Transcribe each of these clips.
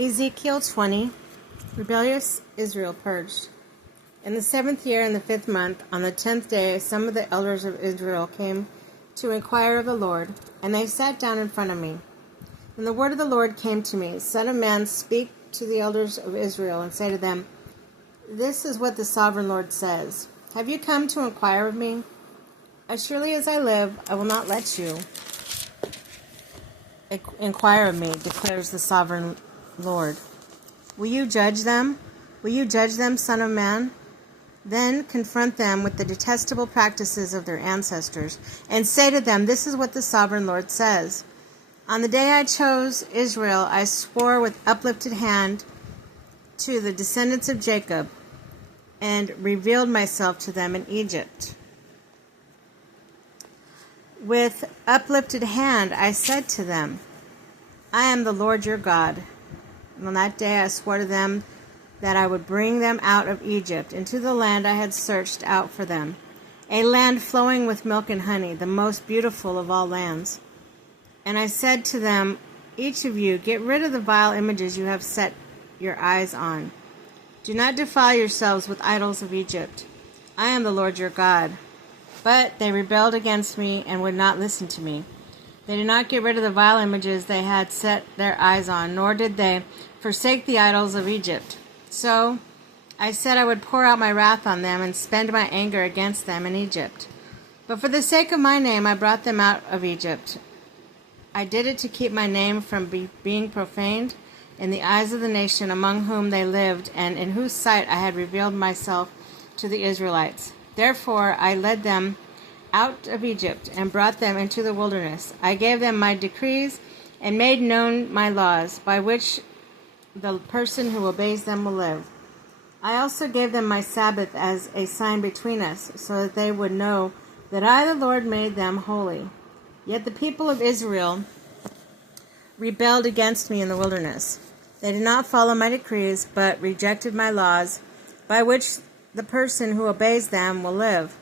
Ezekiel 20, rebellious Israel purged. In the 7th year, in the 5th month, on the 10th day, some of the elders of Israel came to inquire of the Lord, and they sat down in front of me. And the word of the Lord came to me, Son of man, speak to the elders of Israel, and say to them, This is what the sovereign Lord says. Have you come to inquire of me? As surely as I live, I will not let you inquire of me, declares the sovereign Lord. Will you judge them? Will you judge them, Son of man? Then confront them with the detestable practices of their ancestors, and say to them, This is what the sovereign Lord says. On the day I chose Israel, I swore with uplifted hand to the descendants of Jacob, and revealed myself to them in Egypt. With uplifted hand I said to them, I am the Lord your God. And on that day I swore to them that I would bring them out of Egypt into the land I had searched out for them, a land flowing with milk and honey, the most beautiful of all lands. And I said to them, Each of you, get rid of the vile images you have set your eyes on. Do not defile yourselves with idols of Egypt. I am the Lord your God. But they rebelled against me and would not listen to me. They did not get rid of the vile images they had set their eyes on, nor did they forsake the idols of Egypt. So I said I would pour out my wrath on them and spend my anger against them in Egypt. But for the sake of my name I brought them out of Egypt. I did it to keep my name from being profaned in the eyes of the nation among whom they lived, and in whose sight I had revealed myself to the Israelites. Therefore I led them out of Egypt and brought them into the wilderness. I gave them my decrees and made known my laws, by which the person who obeys them will live. I also gave them my Sabbath as a sign between us, so that they would know that I, the Lord, made them holy. Yet the people of Israel rebelled against me in the wilderness. They did not follow my decrees, but rejected my laws, by which the person who obeys them will live.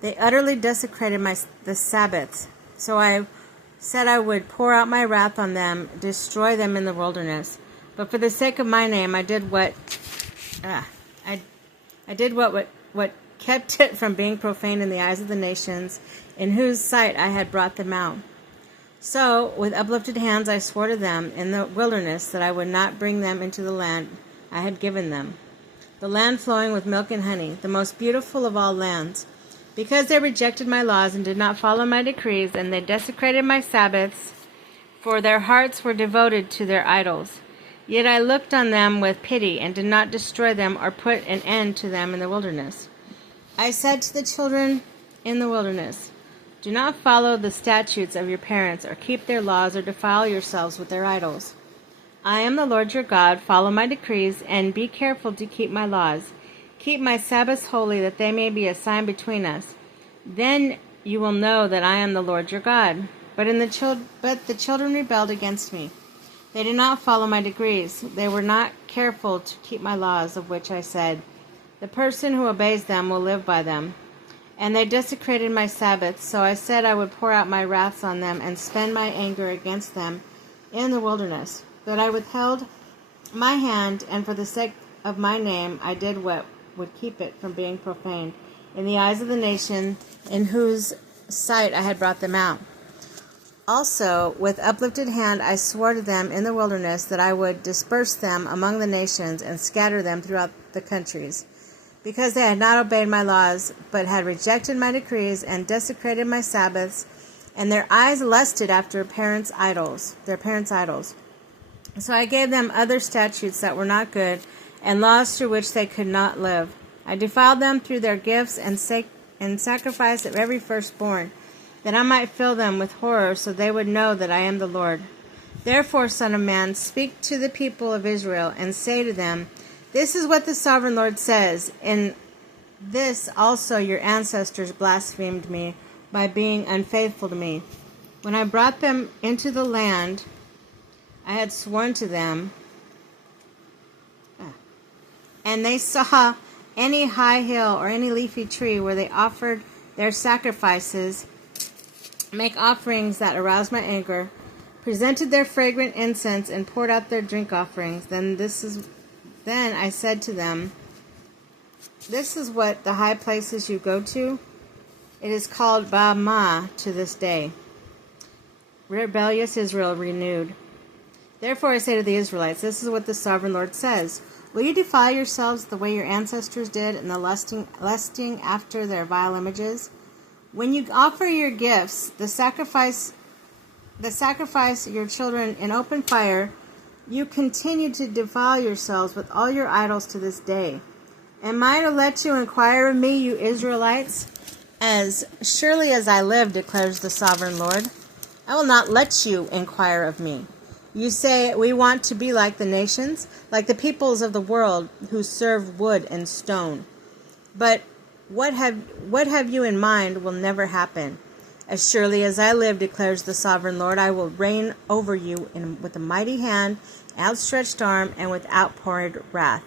They utterly desecrated the Sabbaths. So I said I would pour out my wrath on them, destroy them in the wilderness. But for the sake of my name, I did what kept it from being profaned in the eyes of the nations, in whose sight I had brought them out. So, with uplifted hands, I swore to them in the wilderness that I would not bring them into the land I had given them, the land flowing with milk and honey, the most beautiful of all lands. Because they rejected my laws and did not follow my decrees, and they desecrated my Sabbaths, for their hearts were devoted to their idols. Yet I looked on them with pity, and did not destroy them or put an end to them in the wilderness. I said to the children in the wilderness, Do not follow the statutes of your parents, or keep their laws, or defile yourselves with their idols. I am the Lord your God. Follow my decrees, and be careful to keep my laws. Keep my Sabbaths holy, that they may be a sign between us. Then you will know that I am the Lord your God. But the children rebelled against me. They did not follow my decrees. They were not careful to keep my laws, of which I said, The person who obeys them will live by them. And they desecrated my Sabbaths, so I said I would pour out my wrath on them and spend my anger against them in the wilderness. But I withheld my hand, and for the sake of my name I did what would keep it from being profaned in the eyes of the nation in whose sight I had brought them out. Also, with uplifted hand I swore to them in the wilderness that I would disperse them among the nations and scatter them throughout the countries, because they had not obeyed my laws, but had rejected my decrees and desecrated my Sabbaths, and their eyes lusted after their parents' idols. So I gave them other statutes that were not good, and laws through which they could not live. I defiled them through their gifts and sacrifice of every firstborn, that I might fill them with horror, so they would know that I am the Lord. Therefore, Son of man, speak to the people of Israel, and say to them, This is what the sovereign Lord says. In this also your ancestors blasphemed me by being unfaithful to me. When I brought them into the land I had sworn to them, and they saw any high hill or any leafy tree where they offered their sacrifices, make offerings that aroused my anger, presented their fragrant incense, and poured out their drink offerings. Then I said to them, "This is what the high places you go to. It is called Bamah to this day." Rebellious Israel renewed. Therefore I say to the Israelites, this is what the sovereign Lord says. Will you defile yourselves the way your ancestors did in the lusting after their vile images? When you offer your gifts, the sacrifice your children in open fire, you continue to defile yourselves with all your idols to this day. Am I to let you inquire of me, you Israelites? As surely as I live, declares the sovereign Lord, I will not let you inquire of me. You say, we want to be like the nations, like the peoples of the world who serve wood and stone. But what have you in mind will never happen. As surely as I live, declares the sovereign Lord, I will reign over you with a mighty hand, outstretched arm, and with outpoured wrath.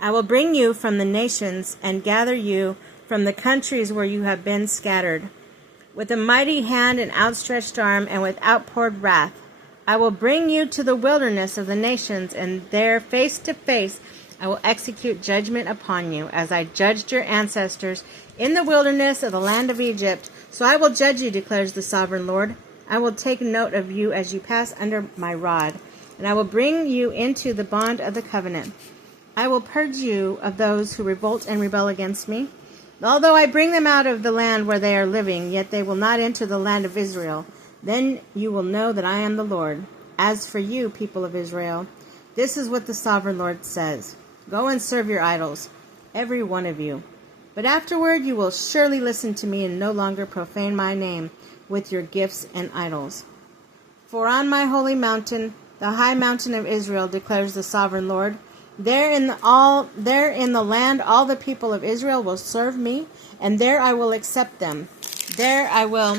I will bring you from the nations and gather you from the countries where you have been scattered. With a mighty hand and outstretched arm and with outpoured wrath, I will bring you to the wilderness of the nations, and there, face to face, I will execute judgment upon you, as I judged your ancestors in the wilderness of the land of Egypt. So I will judge you, declares the sovereign Lord. I will take note of you as you pass under my rod, and I will bring you into the bond of the covenant. I will purge you of those who revolt and rebel against me. Although I bring them out of the land where they are living, yet they will not enter the land of Israel. Then you will know that I am the Lord. As for you, people of Israel, this is what the sovereign Lord says. Go and serve your idols, every one of you. But afterward you will surely listen to me and no longer profane my name with your gifts and idols. For on my holy mountain, the high mountain of Israel, declares the sovereign Lord, there in the land all the people of Israel will serve me, and there I will accept them. There I will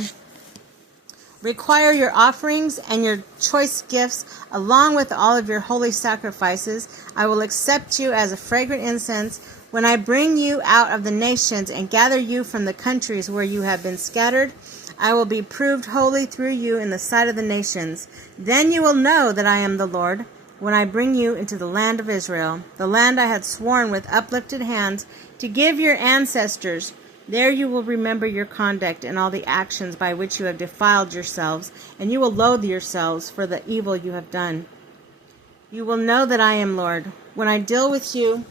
require your offerings and your choice gifts, along with all of your holy sacrifices. I will accept you as a fragrant incense when I bring you out of the nations and gather you from the countries where you have been scattered. I will be proved holy through you in the sight of the nations. Then you will know that I am the Lord, when I bring you into the land of Israel, the land I had sworn with uplifted hands to give your ancestors. There you will remember your conduct and all the actions by which you have defiled yourselves, and you will loathe yourselves for the evil you have done. You will know that I am Lord, when I deal with you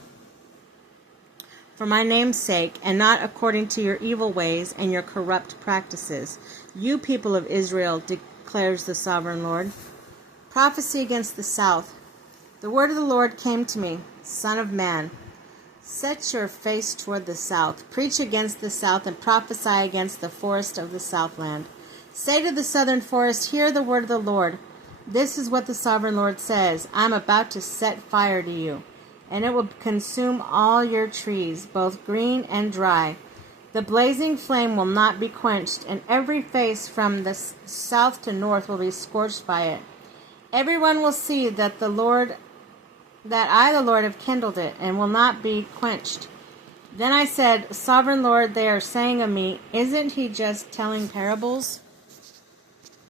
for my name's sake, and not according to your evil ways and your corrupt practices. You people of Israel, declares the sovereign Lord. Prophecy against the south. The word of the Lord came to me, Son of man. Set your face toward the south. Preach against the south and prophesy against the forest of the southland. Say to the southern forest, hear the word of the Lord. This is what the sovereign Lord says. I am about to set fire to you, and it will consume all your trees, both green and dry. The blazing flame will not be quenched, and every face from the south to north will be scorched by it. Everyone will see that I, the Lord, have kindled it, and will not be quenched. Then I said, Sovereign Lord, they are saying of me, isn't he just telling parables?